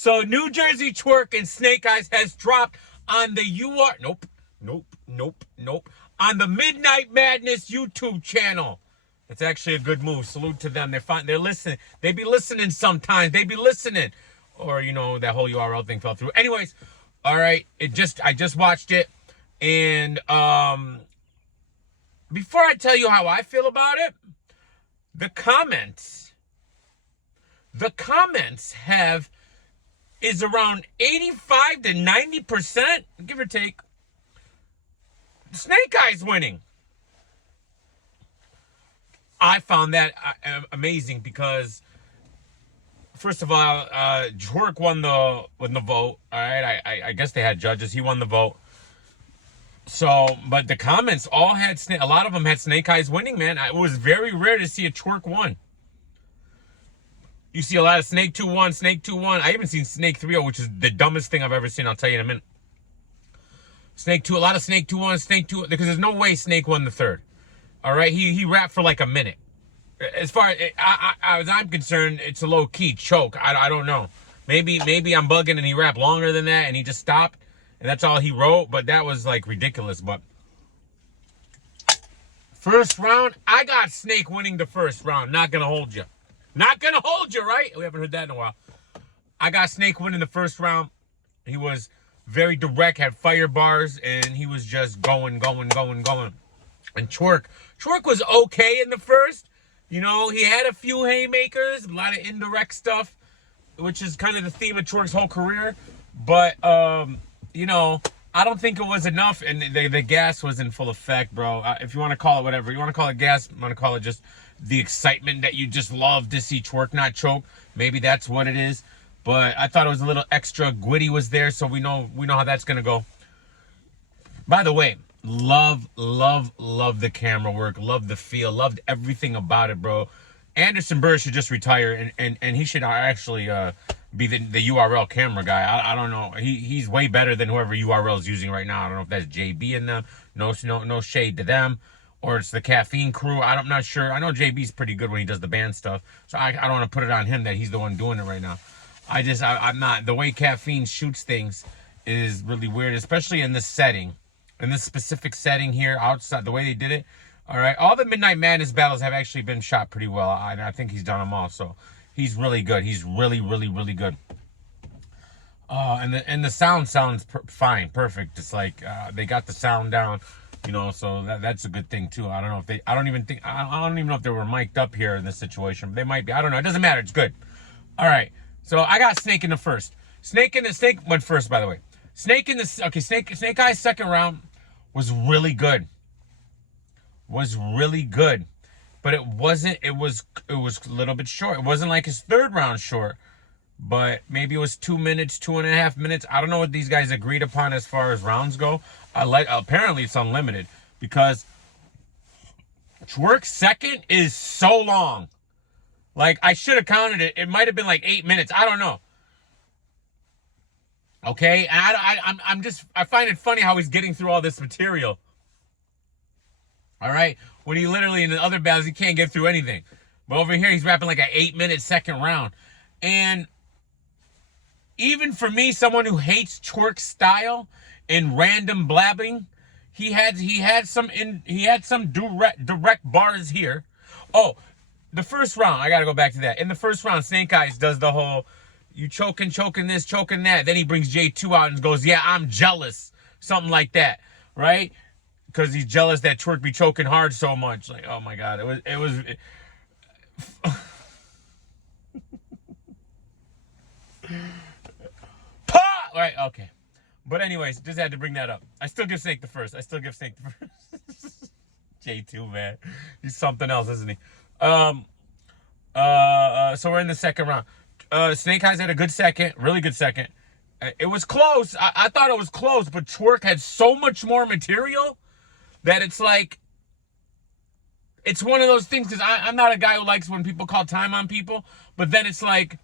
So New Jerzey Twork and Snake Eyes has dropped on the on the Midnight Madness YouTube channel. It's actually a good move. Salute to them. They're listening. They be listening sometimes. They be listening. Or, you know, that whole URL thing fell through. Anyways, all right. I just watched it. And before I tell you how I feel about it, the comments is around 85 to 90%, give or take, Snake Eyes winning. I found that amazing because, first of all, Twork won the vote. All right, I guess they had judges. He won the vote. So, but the comments all had a lot of them had Snake Eyes winning. Man, it was very rare to see a Twork won. You see a lot of Snake 2-1, Snake 2-1. I haven't seen Snake 3-0, which is the dumbest thing I've ever seen. I'll tell you in a minute. Snake 2, a lot of Snake 2-1, Snake 2, because there's no way Snake won the third. All right, he rapped for like a minute. As far as I'm concerned, it's a low-key choke. I don't know. Maybe I'm bugging and he rapped longer than that and he just stopped. And that's all he wrote, but that was like ridiculous. But first round, I got Snake winning the first round. Not going to hold you. Not going to hold you, right? We haven't heard that in a while. I got Snake winning the first round. He was very direct, had fire bars, and he was just going. And Twork was okay in the first. You know, he had a few haymakers, a lot of indirect stuff, which is kind of the theme of Twork's whole career. But, you know, I don't think it was enough, and the gas was in full effect, bro. If you want to call it whatever. You want to call it gas, I'm going to call it just the excitement that you just love to see Twork not choke. Maybe that's what it is. But I thought it was a little extra. Gwitty was there, so we know how that's going to go. By the way, love the camera work. Love the feel. Loved everything about it, bro. Anderson Burr should just retire, and he should actually be the URL camera guy. I don't know. He's way better than whoever URL is using right now. I don't know if that's JB in them. No shade to them. Or it's the Caffeine crew. I'm not sure. I know JB's pretty good when he does the band stuff. So I don't want to put it on him that he's the one doing it right now. I'm not. The way Caffeine shoots things is really weird, especially in this setting. In this specific setting here, outside, the way they did it. All right. All the Midnight Madness battles have actually been shot pretty well. I think he's done them all. So he's really good. He's really good. And the sound sounds fine. Perfect. It's like they got the sound down. You know, so that's a good thing too. I don't even know if they were mic'd up here in this situation. They might be. I don't know. It doesn't matter. It's good. all right. So I got Snake in the first. Snake went first, by the way. Snake Eye's second round was really good. But it was a little bit short. It wasn't like his third round short, but maybe it was 2 minutes, 2.5 minutes. I don't know what these guys agreed upon as far as rounds go. Apparently it's unlimited because Twork's second is so long. Like, I should have counted it. It might have been like 8 minutes. I don't know. Okay, and I find it funny how he's getting through all this material. All right, when he literally in the other battles he can't get through anything, but over here he's rapping like an 8-minute second round. And even for me, someone who hates Twork's style and random blabbing, he had some direct bars here. Oh, the first round, I gotta go back to that. In the first round, Snake Eyes does the whole you choking this, choking that. Then he brings J2 out and goes, yeah, I'm jealous. Something like that, right? Because he's jealous that Twork be choking hard so much. Like, oh my God, it was Right, okay. But anyways, just had to bring that up. I still give Snake the first. J2, man. He's something else, isn't he? So we're in the second round. Snake Eyes had a good second, really good second. It was close. I thought it was close, but Twork had so much more material that it's like, it's one of those things, because I'm not a guy who likes when people call time on people, but then it's like,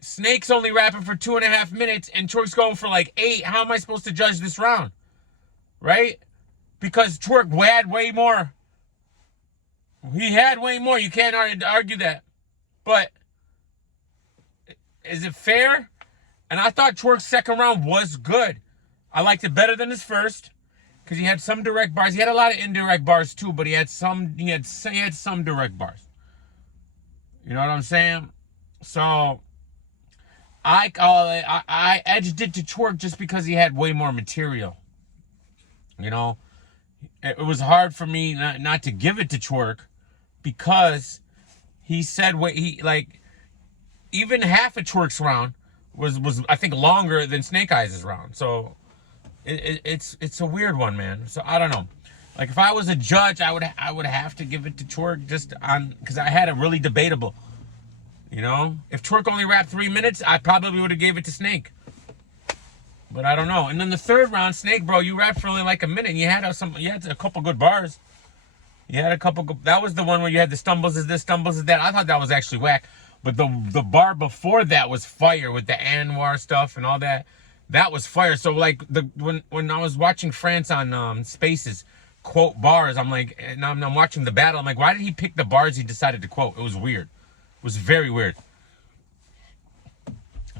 Snake's only rapping for 2.5 minutes, and Twork's going for like 8. How am I supposed to judge this round? Right? Because Twork had way more. He had way more. You can't argue that. But is it fair? And I thought Twork's second round was good. I liked it better than his first because he had some direct bars. He had a lot of indirect bars too, but he had some direct bars. You know what I'm saying? So I edged it to Twork just because he had way more material. You know, it was hard for me not to give it to Twork because he said what he like. Even half of Twork's round was I think longer than Snake Eyes' round. So it's a weird one, man. So I don't know. Like if I was a judge, I would have to give it to Twork just on because I had a really debatable. You know, if Twork only rapped 3 minutes, I probably would have gave it to Snake. But I don't know. And then the third round, Snake, bro, you rapped for only like a minute. And you had a couple good bars. You had a couple. That was the one where you had the stumbles is this, stumbles is that. I thought that was actually whack. But the bar before that was fire with the Anwar stuff and all that. That was fire. So like when I was watching France on Spaces quote bars, I'm like, and I'm watching the battle. I'm like, why did he pick the bars he decided to quote? It was weird. It was very weird.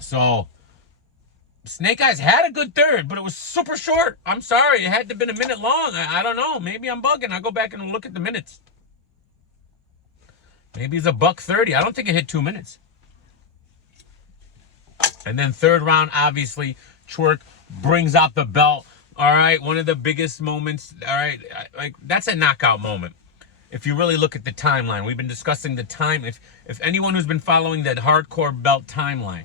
So Snake Eyes had a good third, but it was super short. I'm sorry. It had to have been a minute long. I don't know. Maybe I'm bugging. I'll go back and look at the minutes. Maybe it's $1:30. I don't think it hit 2 minutes. And then third round, obviously, Twork brings out the belt. All right, one of the biggest moments. All right, like that's a knockout moment. If you really look at the timeline, we've been discussing the time. If anyone who's been following that hardcore belt timeline,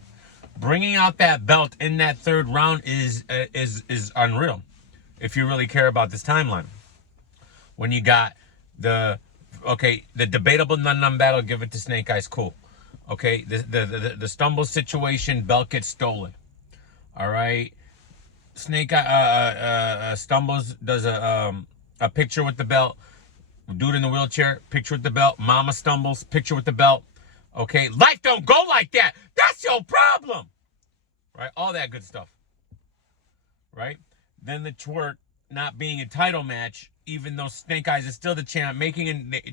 bringing out that belt in that third round is unreal. If you really care about this timeline, when you got the debatable num battle, give it to Snake Eyes, cool. Okay, the stumble situation, belt gets stolen. All right, Snake stumbles, does a picture with the belt. Dude in the wheelchair, picture with the belt. Mama stumbles, picture with the belt. Okay, life don't go like that. That's your problem. Right, all that good stuff. Right, then the Twork not being a title match, even though Snake Eyes is still the champ,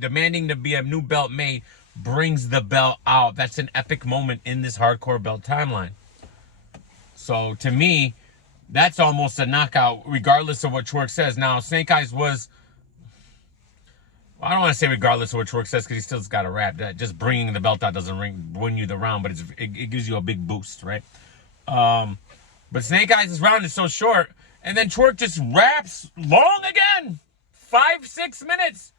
demanding to be a new belt made, brings the belt out. That's an epic moment in this hardcore belt timeline. So to me, that's almost a knockout, regardless of what Twork says. Now, Snake Eyes was, I don't want to say regardless of what Twork says because he still's got a rap. That just bringing the belt out doesn't win you the round, but it gives you a big boost, right? But Snake Eyes' round is so short, and then Twork just raps long again, 5-6 minutes,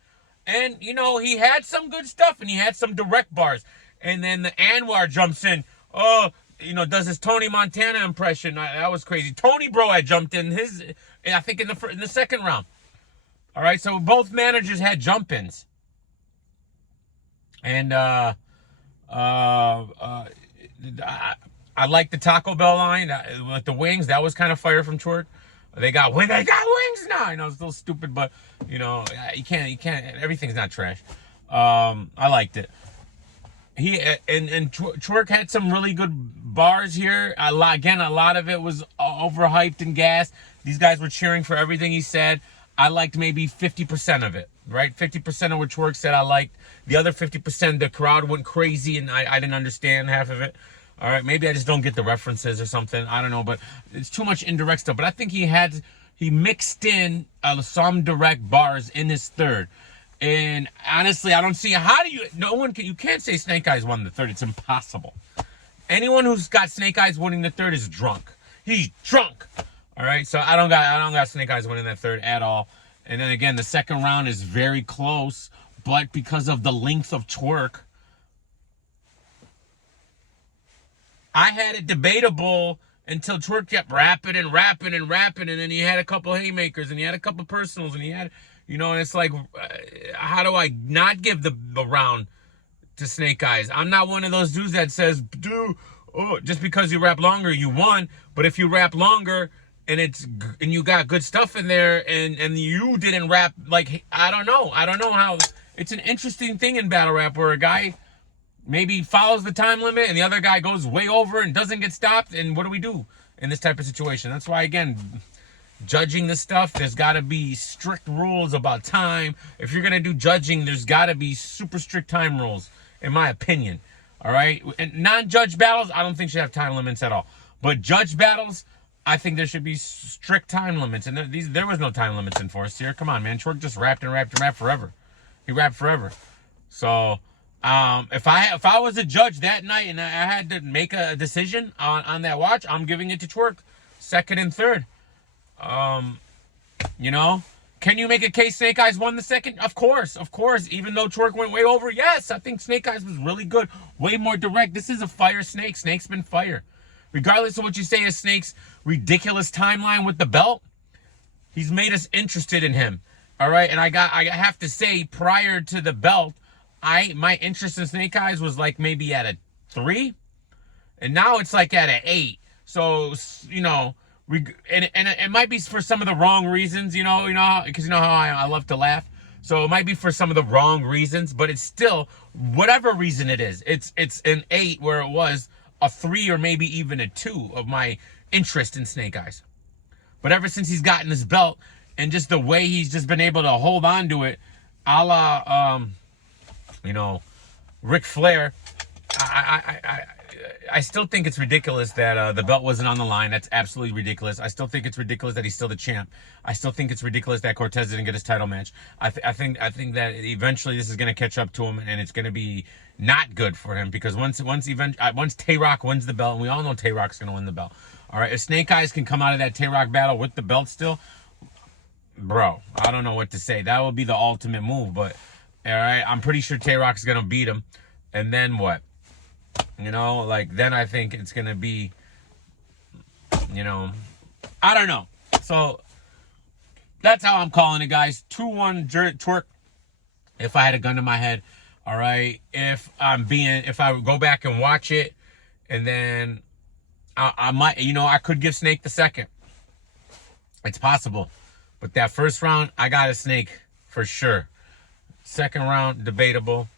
and you know he had some good stuff and he had some direct bars, and then the Anwar jumps in, does his Tony Montana impression. That was crazy. Tony Bro had jumped in I think in the second round. All right, so both managers had jump-ins. And I like the Taco Bell line with the wings. That was kind of fire from Twork. They got wings now. I know it's a little stupid, but you can't. Everything's not trash. I liked it. Twork had some really good bars here. A lot of it was overhyped and gassed. These guys were cheering for everything he said. I liked maybe 50% of it, right? 50% of what Twork said I liked. The other 50%, the crowd went crazy and I didn't understand half of it. All right, maybe I just don't get the references or something. I don't know, but it's too much indirect stuff. But I think he mixed in some direct bars in his third. And honestly, I don't see you can't say Snake Eyes won the third. It's impossible. Anyone who's got Snake Eyes winning the third is drunk. He's drunk. All right, so I don't got Snake Eyes winning that third at all. And then again, the second round is very close, but because of the length of Twork, I had it debatable until Twork kept rapping, and then he had a couple haymakers, and he had a couple personals, and he had, and it's like, how do I not give the round to Snake Eyes? I'm not one of those dudes that says, just because you rap longer, you won. But if you rap longer and you got good stuff in there and you didn't rap, like, I don't know how. It's an interesting thing in battle rap where a guy maybe follows the time limit and the other guy goes way over and doesn't get stopped. And what do we do in this type of situation? That's why, again, judging this stuff, there's got to be strict rules about time. If you're going to do judging, there's got to be super strict time rules, in my opinion. All right? And non-judge battles, I don't think should have time limits at all. But judge battles, I think there should be strict time limits. And there was no time limits enforced here. Come on, man. Twork just rapped and rapped and rapped forever. He rapped forever. So, if I was a judge that night and I had to make a decision on that watch, I'm giving it to Twork, second and third. You know, can you make a case Snake Eyez won the second? Of course. Even though Twork went way over, yes, I think Snake Eyez was really good, way more direct. This is a fire Snake. Snake's been fire. Regardless of what you say is Snake's ridiculous timeline with the belt, he's made us interested in him. All right, and I have to say, prior to the belt, my interest in Snake Eyez was like maybe at a 3, and now it's like at an 8. So, you know, and it might be for some of the wrong reasons, you know, because you know how I love to laugh. So it might be for some of the wrong reasons, but it's still, whatever reason it is, it's an 8 where it was a 3 or maybe even a 2 of my interest in Snake Eyez. But ever since he's gotten his belt and just the way he's just been able to hold on to it, a la, you know, Ric Flair, I still think it's ridiculous that the belt wasn't on the line. That's absolutely ridiculous. I still think it's ridiculous that he's still the champ. I still think it's ridiculous that Cortez didn't get his title match. I think that eventually this is going to catch up to him, and it's going to be not good for him, because once Tay-Rock wins the belt, and we all know Tay-Rock's going to win the belt. All right, if Snake Eyez can come out of that Tay-Rock battle with the belt still, bro, I don't know what to say. That would be the ultimate move, but all right, I'm pretty sure Tay-Rock's going to beat him, and then what? You know, like, then I think it's going to be, you know, I don't know. So, that's how I'm calling it, guys. 2-1 Twork, if I had a gun to my head. All right, if I would go back and watch it, and then I might, you know, I could give Snake the second. It's possible. But that first round, I got a Snake for sure. Second round, debatable.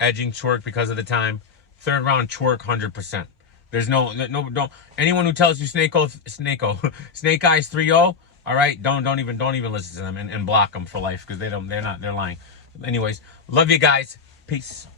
Edging Twork because of the time. Third round, Twork 100%. There's no, don't. Anyone who tells you Snake Eyez 3-0, all right, don't even listen to them and block them for life, because they're lying. Anyways, love you guys. Peace.